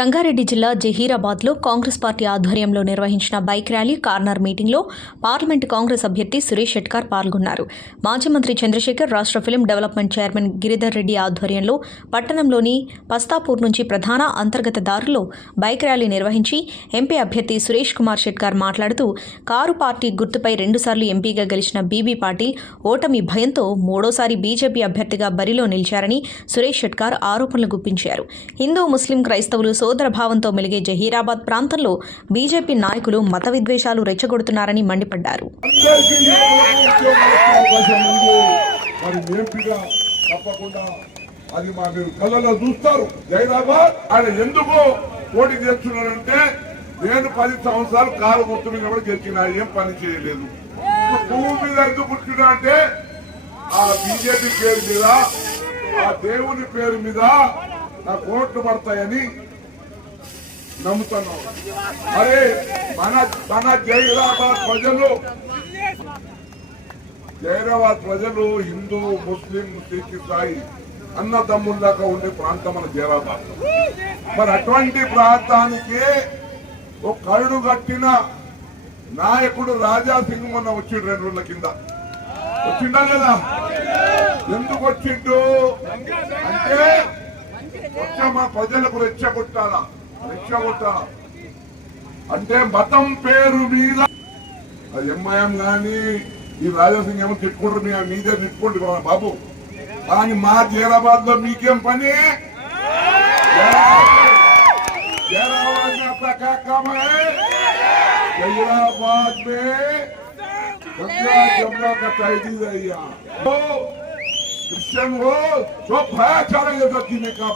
సంగారెడ్డి జిల్లా జహీరాబాద్లో కాంగ్రెస్ పార్టీ ఆధ్వర్యంలో నిర్వహించిన బైక్ ర్యాలీ కార్నర్ మీటింగ్లో పార్లమెంటు కాంగ్రెస్ అభ్యర్థి సురేష్ షెట్కార్ పాల్గొన్నారు. మాజీ మంత్రి చంద్రశేఖర్, రాష్ట్ర film development chairman Giridhar Reddy ఆధ్వర్యంలో పట్టణంలోని పస్తాపూర్ నుంచి ప్రధాన అంతర్గత దారుల్లో బైక్ ర్యాలీ నిర్వహించి ఎంపీ అభ్యర్థి సురేష్ కుమార్ షెట్కార్ మాట్లాడుతూ, కారు పార్టీ గుర్తుపై 2 సార్లు ఎంపీగా గెలిచిన బీబీ పాటిల్ ఓటమి భయంతో మూడోసారి బీజేపీ అభ్యర్థిగా బరిలో నిలిచారని సురేష్ షెట్కార్ ఆరోపణలు గుప్పించారు. హిందూ, ముస్లిం, క్రైస్తవులు సోదర భావంతో మెలిగే జహీరాబాద్ ప్రాంతంలో బీజేపీ నాయకులు మత విద్వేషాలు రెచ్చగొడుతున్నారని మండిపడ్డారు. అది మా మీరు కళ్ళలో చూస్తారు. జహీరాబాద్ ఆయన ఎందుకు పోటీ చేస్తున్నారంటే, నేను 10 సంవత్సరాలు కారు గుర్తు మీద కూడా గెలిచిన, ఏం పని చేయలేదు. పువ్వు మీద ఎందుకు కూర్చున్నా అంటే, ఆ బీజేపీ పేరు మీద, ఆ దేవుని పేరు మీద నాకు ఓట్లు పడతాయని నమ్ముతున్నాం. అరే మన జహీరాబాద్ ప్రజలు హిందూ, ముస్లిం, సిక్, ఇసాయి అన్నదమ్ముల్లాగా ఉండే ప్రాంతం మన జహీరాబాద్. మరి అటువంటి ప్రాంతానికి ఒక కరుడు కట్టిన నాయకుడు రాజా సింగ్ మొన్న వచ్చిండు 2 రోజుల కింద. వచ్చిండా లేదా? ఎందుకు వచ్చిండు అంటే, వచ్చా మా ప్రజలకు రెచ్చగొట్టాలా అంటే మతం పేరు మీద. అది ఎంఐఎం గాని ఈ రాజాసింగ్ ఏమో తిట్టుకుంటారు, మీదే తిట్టుకోండి బాబు, కానీ మా జహీరాబాద్ లో మీకేం పని? जहीराबाद में जमला का तहदीद है यहाँ। तो क्रिश्चियन हो तो भाईचारा जैसा जीने का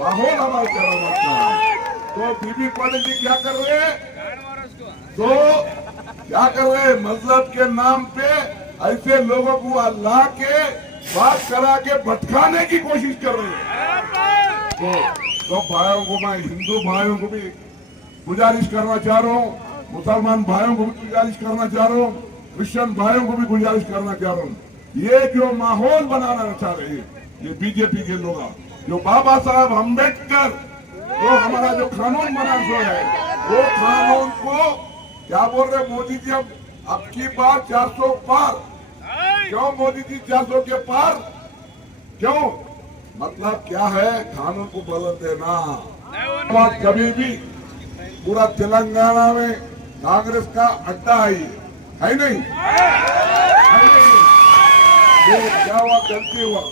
माहौल हमारे जहीराबाद का। तो बीबी पाटिल जी क्या कर रहे हैं? मजहब के नाम पे ऐसे लोगों को अल्लाह के बात करा के भटकाने की कोशिश कर रहे हैं। तो भाइयों को, मैं हिंदू भाइयों को भी गुजारिश करना चाह रहा हूँ, मुसलमान भाइयों को भी गुजारिश करना चाह रहा हूँ, क्रिश्चियन भाइयों को भी गुजारिश करना चाह रहा हूँ। ये जो माहौल बनाना चाह रहे हैं ये बीजेपी के लोग, जो बाबा साहब अम्बेडकर जो हमारा जो कानून बना है, वो कानून को क्या बोल रहे मोदी जी, अब की बार 400 पार। क्यों मोदी जी 400 के पार? क्यों? मतलब क्या है? कानून को बदल देना। कभी भी पूरा तेलंगाना में कांग्रेस का अड्डा है नहीं? क्या हुआ? गलती हुआ।